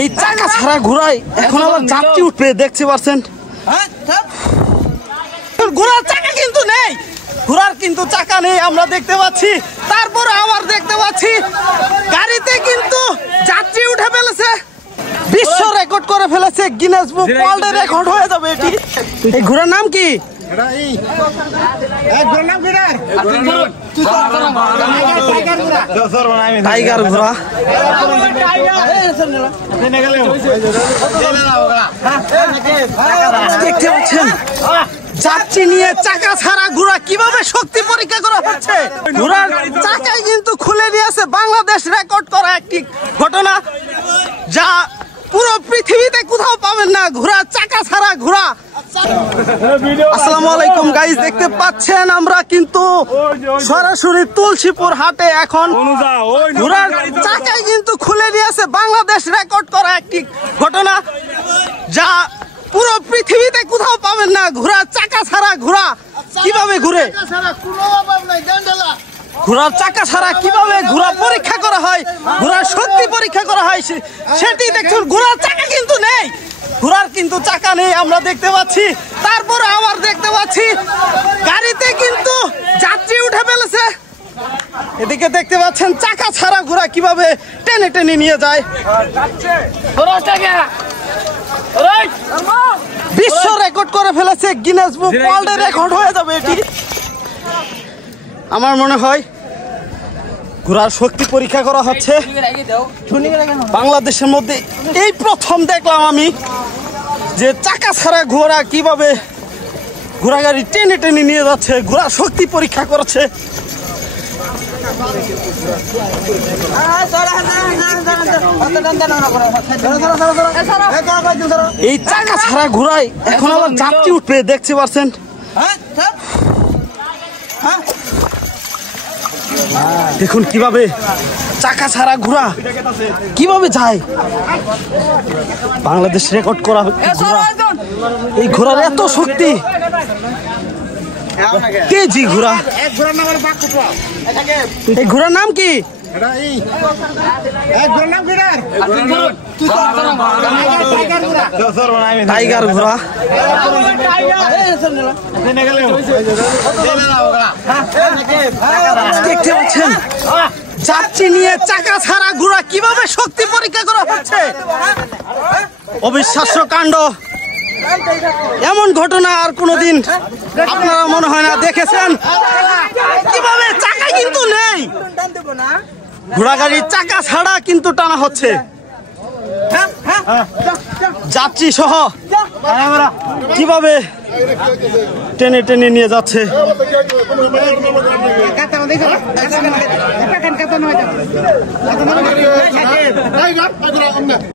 এই চাকা ছাড়া ঘোড়ায় এখন আবার যাত্রী উঠবে, দেখতে পাচ্ছেন। ঘোড়ার চাকা কিন্তু নেই, ঘোড়ার কিন্তু চাকা নেই আমরা দেখতে পাচ্ছি। তারপরে আবার দেখতে পাচ্ছি গাড়িতে কিন্তু যাত্রী উঠে ফেলেছে, বিশ্ব রেকর্ড করে ফেলেছে, গিনেস বুক ওয়ার্ল্ড রেকর্ড হয়ে যাবে এটি। এই ঘোড়ার নাম কি? টাইগার ঘোড়া। দেখতে পাচ্ছেন যাত্রী নিয়ে চাকা ছাড়া ঘোড়া কিভাবে শক্তি পরীক্ষা করা হচ্ছে। ঘোড়ার চাকাই কিন্তু খুলে নিয়েছে, বাংলাদেশ রেকর্ড করা একটি ঘটনা যা পুরো পৃথিবীতে কোথাও পাবেন না, ঘোড়া চাকা ছাড়া ঘোড়া। আসসালামু আলাইকুম গাইস, দেখতে পাচ্ছেন আমরা কিন্তু সরাসরি তুলসীপুর হাটে। এখন ঘোড়ার চাকাই কিন্তু খুলে নিয়েছে, বাংলাদেশ রেকর্ড করা একটি ঘটনা যা পুরো পৃথিবীতে কোথাও পাবেন না, ঘোড়া চাকা ছাড়া ঘোড়া কিভাবে ঘুরে। ঘোড়ার চাকা ছাড়া কিভাবে ঘোড়া পরীক্ষা করা হয়, ঘোড়ার শক্তি পরীক্ষা করা হয় সেটি দেখুন। ঘোড়ার চাকা কিন্তু নেই, ঘোড়ার কিন্তু চাকা নেই আমরা দেখতে পাচ্ছি। তারপরে আবার দেখতে পাচ্ছি গাড়িতে কিন্তু যাত্রী উঠে ফেলেছে। এদিকে দেখতে পাচ্ছেন চাকা ছাড়া ঘোড়া কিভাবে টেনে টেনে নিয়ে যায়। বিশ্ব রেকর্ড করে ফেলেছে, গিনেস বুক ওয়ার্ল্ড রেকর্ড হয়ে যাবে এটি। আমার মনে হয় ঘোড়ার শক্তি পরীক্ষা করা হচ্ছে বাংলাদেশের মধ্যে। এই প্রথম দেখলাম আমি যে চাকা ছাড়া ঘোড়া কিভাবে ঘোড়া গাড়ি টেনে টেনে নিয়ে যাচ্ছে, ঘোড়ার শক্তি পরীক্ষা করছে। এই চাকা ছাড়া ঘোড়ায় এখন আবার যাত্রী উঠবে, দেখতে পাচ্ছেন। দেখুন কিভাবে চাকা ছাড়া ঘোড়া কিভাবে যায়, বাংলাদেশ রেকর্ড করা ঘোড়া। এই ঘোড়ার এত শক্তি, কেজি ঘোড়া। এই ঘোড়ার নাম কি? টাইগার ঘোড়া। দেখতে পাচ্ছেন যাত্রী নিয়ে চাকা ছাড়া ঘোড়া কিভাবে শক্তি পরীক্ষা করা হচ্ছে। অবিশ্বাস্য কাণ্ড, এমন ঘটনা আর কোনোদিন আপনারা মনে হয় না দেখেছেন। কিভাবে চাকা কিন্তু নেই, ঘোড়া গাড়ির চাকা ছাড়া কিন্তু টানা হচ্ছে, যাত্রী সহ কিভাবে টেনে টেনে নিয়ে যাচ্ছে।